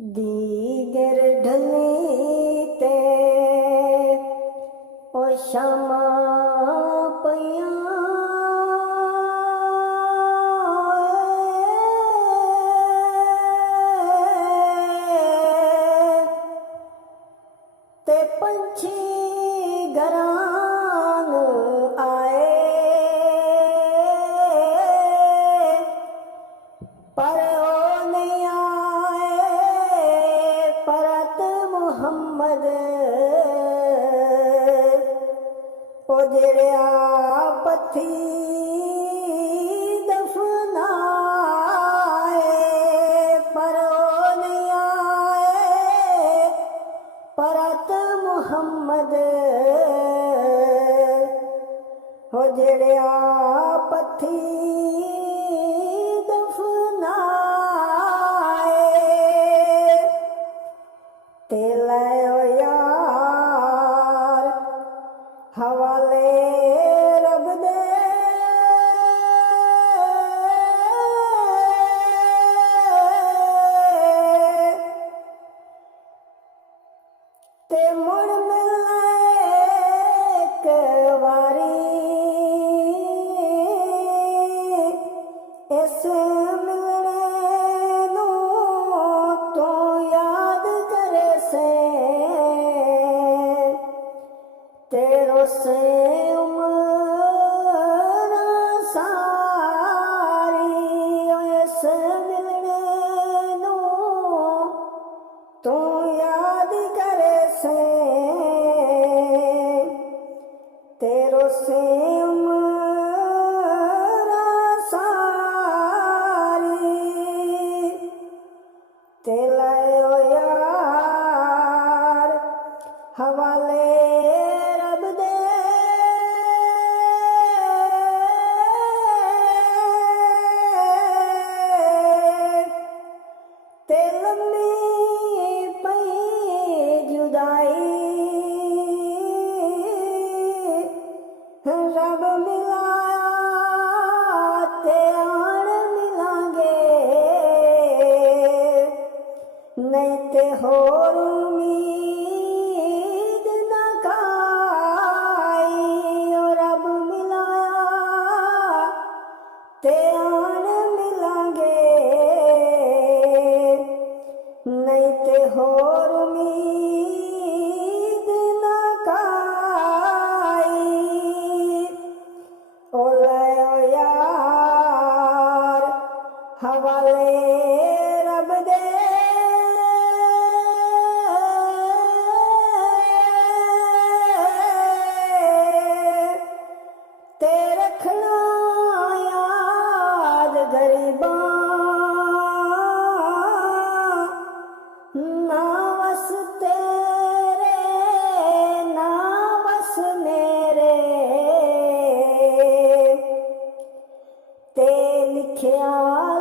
दीगर ढली ते ओ शामा पइयां ते पंछी घरां नूं आए पर ओ नहीं आए परत मुहम्मद ओ जेड़िया पथी दफनाए पर ओ नहीं आए परत मुहम्मद हो जेड़िया पथी ते लै यार हवाले रब दे ते मुड़ मिलना एक वारी इस तेरो से उम्र सारी इस मिलने नूं तू याद करे से तेरो से उम्र सारी ते लायो यार हवाले रब मिलाया ते आन मिलांगे नहीं ते होर उम्मीद न खाई रब मिलाया ते आन मिलांगे नहीं ते होर उम्मीद न खाई ओ लै यार हवाले रब दे ते रखना याद गरीबां ना वस तेरे ना वस मेरे ते लिखिया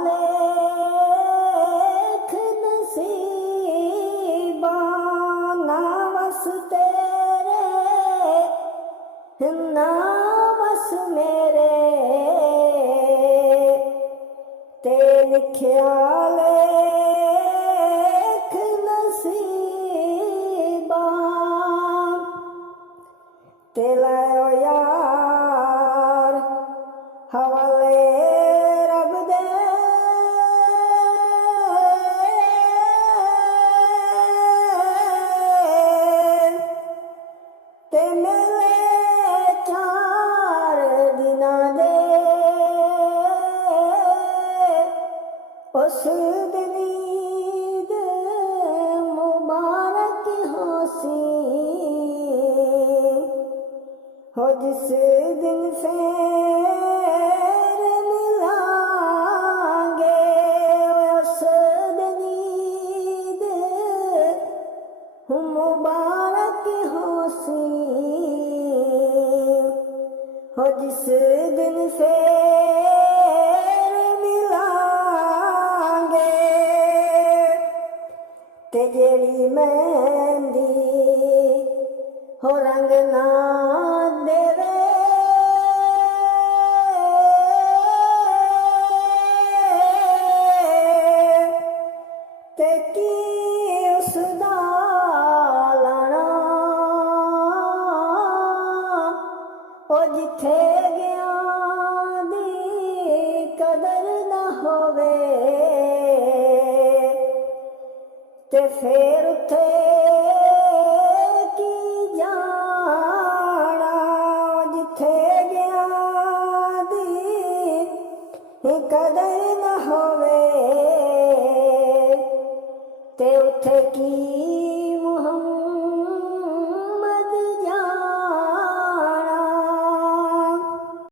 लेख नसीबा ना वस तेरे ना वस मेरे ते लिखिया लेख नसीबा ते लायो यार हवाले रब दे ते मेले 4 दिनां दे उस दिन ईद मुबारक होसी हो जिस दिन फेर मिलांगे उस दिन ईद मुबारक होसी हो जिस दिन फेर मिलांगे ते जेड़ी मेहंदी हो रंग ना देवे ते ਕੀ ਉਸਦਾ ਲਾਣਾ, ਉਹ ਜਿੱਥੇ ਗਿਆ ਦੀ ਕਦਰ ਨਾ ਹੋਵੇ ਤੇ ਫੇਰ ਉੱਥੇ ਕੀ ਜਾਣਾ, ਜਿੱਥੇ ਗਿਆ ਦੀ ਕਦਰ ਨਾ ਹੋਵੇ ਤੇ ਉੱਥੇ ਕੀ